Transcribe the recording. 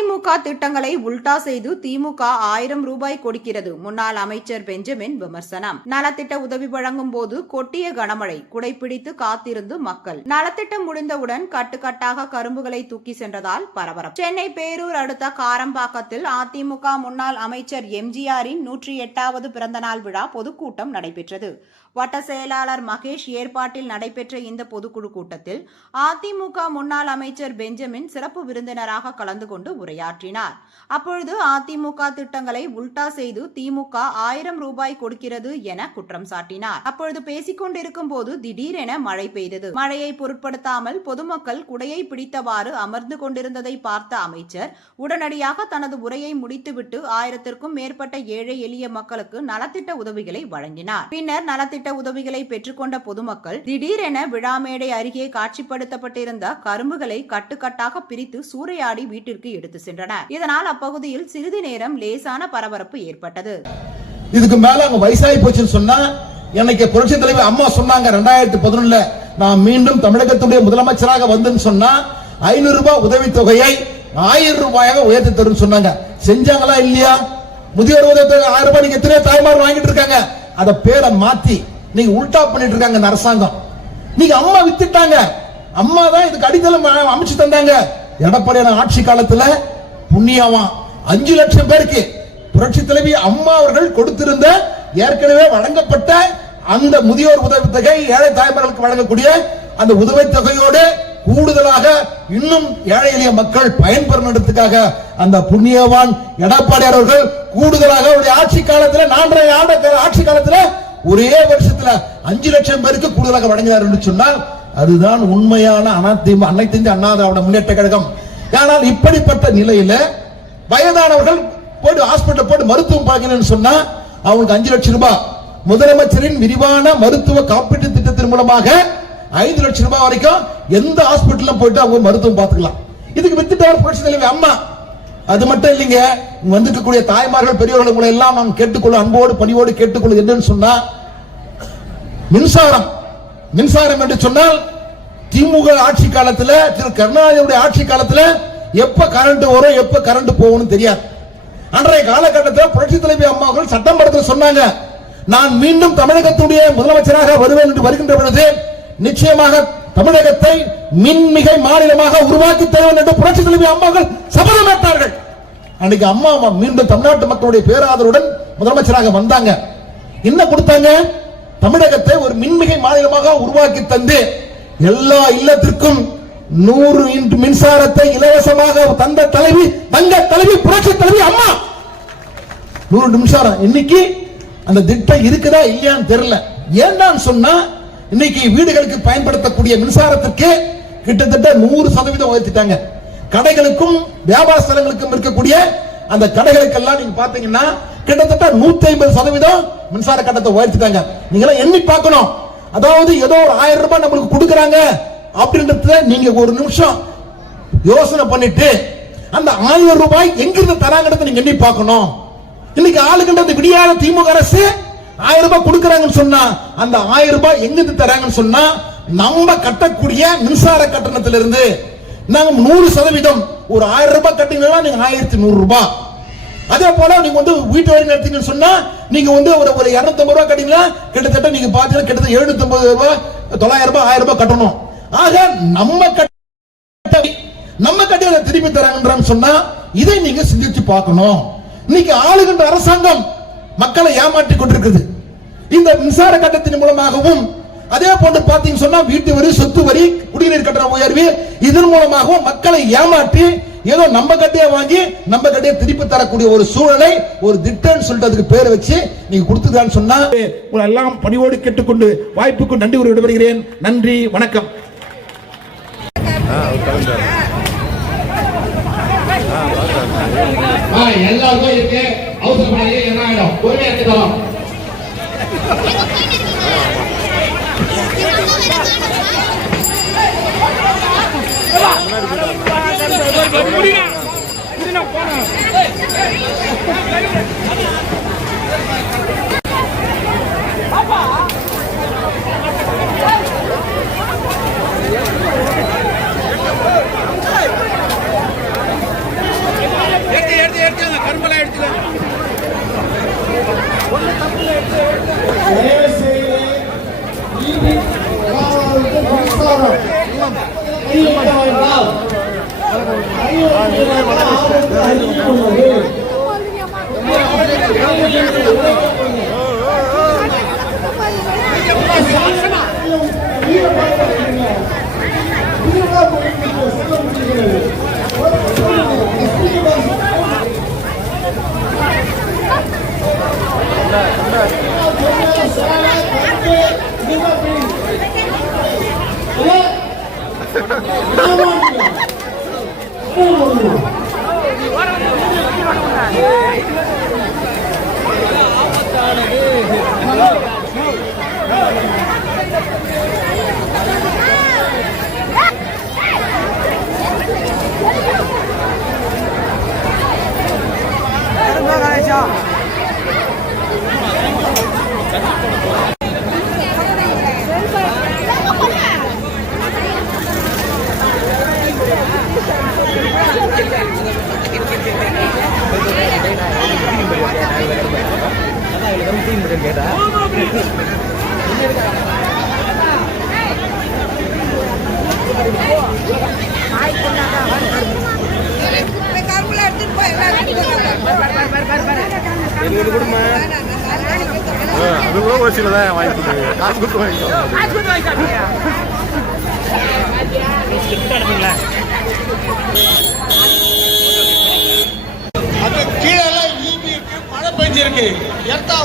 திட்டங்களை உல்டா செய்து திமுக ஆயிரம் ரூபாய் கொடுக்கிறது. முன்னாள் அமைச்சர் பெஞ்சமின் விமர்சனம். நலத்திட்ட உதவி வழங்கும் போது கொட்டிய கனமழை குடைப்பிடித்து காத்திருந்து மக்கள். நலத்திட்டம் முடிந்தவுடன் கட்டுக்கட்டாக கரும்புகளை தூக்கி சென்றதால் பரபரப்பு. சென்னை பேரூர் அடுத்த காரம்பாக்கத்தில் அதிமுக முன்னாள் அமைச்சர் எம்ஜிஆரின் நூற்றி எட்டாவது பிறந்தநாள் விழா பொதுக்கூட்டம் நடைபெற்றது. வட்ட செயலாளர் மகேஷ் ஏற்பாட்டில் நடைபெற்ற இந்த பொதுக்குழு கூட்டத்தில் அதிமுக முன்னாள் அமைச்சர் பெஞ்சமின் சிறப்பு விருந்தினராக கலந்து கொண்டு உரையாற்றினார். அப்பொழுது அதிமுக திட்டங்களை உல்டா செய்து திமுக ஆயிரம் ரூபாய் கொடுக்கிறது என குற்றம் சாட்டினார். அப்பொழுது பேசிக் கொண்டிருக்கும் போது திடீரென மழை பெய்தது. மழையை பொருட்படுத்தாமல் பொதுமக்கள் குடையை பிடித்தவாறு அமர்ந்து கொண்டிருந்ததை பார்த்த அமைச்சர் உடனடியாக தனது உரையை முடித்துவிட்டு ஆயிரத்திற்கும் மேற்பட்ட ஏழை எளிய மக்களுக்கு நலத்திட்ட உதவிகளை வழங்கினார். பின்னர் நலத்திட்ட உதவிகளை பெற்றுக்கொண்ட பொதுமக்கள் திடீரென விழாமேடை அருகே காட்சிப்படுத்தப்பட்டிருந்த கரும்புகளை கட்டுக்கட்டாக பிரித்து சூறையாடி வீட்டிற்கு எடுத்து சென்றனர். இதனால் அப்பகுதியில் சிறிது நேரம் லேசான பரபரப்பு ஏற்பட்டது. இதுக்கு மேல அவங்க வயசாகி போச்சுன்னு சொன்னா எனக்கு புரட்சி தலைவர் அம்மா சொன்னாங்க ரெண்டாயிரத்தி பதினொன்னுல நான் மீண்டும் தமிழகத்துடைய முதலமைச்சராக வந்தேன்னு சொன்னா ஐநூறு ரூபாய் உதவித்தொகையை ஆயிரம் ரூபாயாக உயர்த்தி தருன்னு சொன்னாங்க. செஞ்சாங்களா இல்லையா? முதியோர் உதவித்தொகை ஆயிரம் ரூபாய் நீங்க எத்தனை தாய்மார் வாங்கிட்டு இருக்காங்க. அத பேரை மாத்தி நீங்க உல்டா பண்ணிட்டு இருக்காங்க இந்த அரசாங்கம். நீங்க அம்மா வித்துட்டாங்க. அம்மா தான் இதுக்கு அடித்தளம் அமைச்சு தந்தாங்க. எடப்பாடியான ஆட்சி காலத்துல புண்ணியாவா அஞ்சு லட்சம் பேருக்கு புரட்சி தலைவி அம்மா அவர்கள் கொடுத்திருந்த ஏற்கனவே வழங்கப்பட்ட அந்த முதியோர் உதவித்தொகை ஏழை தாய்மார்களுக்கு வழங்கக்கூடிய அந்த உதவித்தொகையோடு கூடுதலாக இன்னும் ஏழை எளிய மக்கள் பயன்பெறணுன்றதுக்காக அந்த புண்ணியவான் எடப்பாடி அவர்கள் கூடுதலாக அவருடைய ஆட்சி காலத்துல நான்கரை ஆண்டு ஆட்சி காலத்துல ஒரே வருஷத்துல அஞ்சு லட்சம் பேருக்கு கூடுதலாக வழங்கினார் என்று சொன்னால் அதுதான் உண்மையான அனைத்து அனைத்து இந்திய அண்ணா திராவிட முன்னேற்ற கழகம். ஆனால் இப்படிப்பட்ட நிலையில வயதானவர்கள் போட்டு ஹாஸ்பிட்டல் போட்டு மருத்துவம் பார்க்கணும்னு சொன்னா அவங்களுக்கு அஞ்சு லட்சம் ரூபாய். முதலமைச்சரின் விரிவான மருத்துவ காப்பீட்டு திட்டத்தின் மூலமாக ஐந்து லட்சம் ரூபாய் வரைக்கும் எந்த ஹாஸ்பிட்டலும் போயிட்டு அவங்க மருத்துவம் பார்த்துக்கலாம். இதுக்கு வித்துட்டார் புரட்சி தலைவி அம்மா. அது மட்டும் இல்லைங்க இங்க வந்திருக்கக்கூடிய தாய்மார்கள் பெரியவர்கள் உங்களை எல்லாம் நாம் கேட்டுக்கொள்ள அன்போடு பணிவோடு கேட்டுக்கொள்ள என்னன்னு சொன்னா மின்சாரம். மின்சாரம் என்று சொன்னால் திமுக ஆட்சி காலத்தில் திரு கருணாநிதியுடைய ஆட்சி காலத்தில் எப்ப கரண்ட் வரும் எப்ப கரண்ட் போகும்னு தெரியாது. அன்றைய காலகட்டத்தில் புரட்சி தலைவி அம்மா சட்டம் சட்டமன்றத்தில் சொன்னாங்க நான் மீண்டும் தமிழகத்துடைய முதலமைச்சராக வருவேன் என்று வருகின்ற பொழுது நிச்சயமாக தமிழகத்தை மின்மிகை மாநிலமாக உருவாக்கி தருவேன் என்று புரட்சி தலைவி அம்மா சபதம் ஏற்றார்கள். அன்னைக்கு அம்மா அம்மா மீண்டும் தமிழ்நாட்டு மக்களுடைய பேராதரவுடன் முதலமைச்சராக வந்தாங்க. என்ன கொடுத்தாங்க? தமிழகத்தை ஒரு மின்மிகை மாநிலமாக உருவாக்கி தந்து எல்லா இல்லத்திற்கும் நூறு இன்று மின்சாரத்தை இலவசமாக தந்த தலைவி தங்க தலைவி புரட்சி தலைவி அம்மா. நூறு மின்சாரம். இன்னைக்கு அந்த திட்டம் இருக்குதா இல்லையான்னு தெரியல. ஏன்டான்னு சொன்னா இன்னைக்கு வீடுகளுக்கு பயன்படுத்தக்கூடிய மின்சாரத்திற்கு கிட்டத்தட்ட நூறு சதவீதம் உயர்த்திட்டாங்க. கடைகளுக்கும் வியாபார ஸ்தலங்களுக்கும் இருக்கக்கூடிய அந்த கடைகளுக்கெல்லாம் நீங்க பாத்தீங்கன்னா கிட்டத்தட்ட நூத்தி ஐம்பது சதவீதம் மின்சார கட்டத்தை உயர்த்திட்டாங்க. நீங்க எல்லாம் எண்ணி பார்க்கணும். அதாவது ஏதோ ஒரு ஆயிரம் ரூபாய் நம்மளுக்கு கொடுக்குறாங்க அப்படின்றத நீங்க ஒரு நிமிஷம் யோசனை பண்ணிட்டு அந்த ஆயிரம் ரூபாய் எங்கிருந்து தராங்கிறத நீங்க எண்ணி பார்க்கணும். இன்னைக்கு ஆளுகின்ற விடியாத திமுக அரசு. ஆயிரம் ரூபாய் கொடுக்கறாங்கன்னு சொன்னா அந்த ஆயிரம் ரூபாய் எங்கிருந்து தராங்கன்னு சொன்னா நம்ம கட்டக்கூடிய மின்சார கட்டணத்திலிருந்து நாங்க நூறு சதவீதம் ஒரு ஆயிரம் ரூபாய் கட்டிங்கன்னா நீங்க ஆயிரத்தி நூறு ரூபாய். அதே போல நீங்க வந்து வீட்டு வரி நடத்தீங்கன்னு சொன்னா நீங்க வந்து ஒரு ஒரு இருநூத்தம்பது ரூபாய் கட்டிங்கன்னா கிட்டத்தட்ட நீங்க பாத்தீங்கன்னா கிட்டத்தட்ட எழுநூத்தி ரூபாய் தொள்ளாயிரம் ரூபாய் ஆயிரம் ரூபாய் கட்டணும். ஆக நம்ம கட்ட நம்ம கட்டி திருப்பி தராங்கன்றான்னு சொன்னா இதை நீங்க சிந்திச்சு பார்க்கணும். இன்னைக்கு ஆளுகின்ற அரசாங்கம் மக்களை ஏமாற்றி கொண்டிருக்குது இந்த மின்சார கட்டத்தின் மூலமாகவும் அதே போன்று பாத்தீங்கன்னு சொன்னா வீட்டு வரி சொத்து வரி குடிநீர் கட்டண உயர்வு இதன் மூலமாகவும் மக்களை ஏமாற்றி ஏதோ நம்ம கட்டிய வாங்கி நம்ம கட்டிய திருப்பி தரக்கூடிய ஒரு சூழலை ஒரு திட்டம் சொல்லிட்டு அதுக்கு பேர் வச்சு நீங்க கொடுத்துதான்னு சொன்னா உங்களை எல்லாம் பணிவோடு கேட்டுக்கொண்டு வாய்ப்புக்கு நன்றி கூறி விடைபெறுகிறேன். நன்றி வணக்கம். ஆ, எல்லாருக்கும் இருக்கு அவசரப்படாதீங்க என்ன ஆயிடும் பொறுமையா எடுத்துக்கலாம் பாப்பா கையெழுத்த வேண்டாம் கையெழுத்து வேண்டாம் ஆபத்து அதிகம் உள்ளது கரும்புல எடுத்துட்டு போய் அது கூட ஒரு சில தான் வாங்கி கொடுத்துருங்க காசு கொடுத்து வாங்கிக்கலாம் அந்த கீழே ஈபி இருக்கு மழை பெஞ்சிருக்கு. எர்த்தா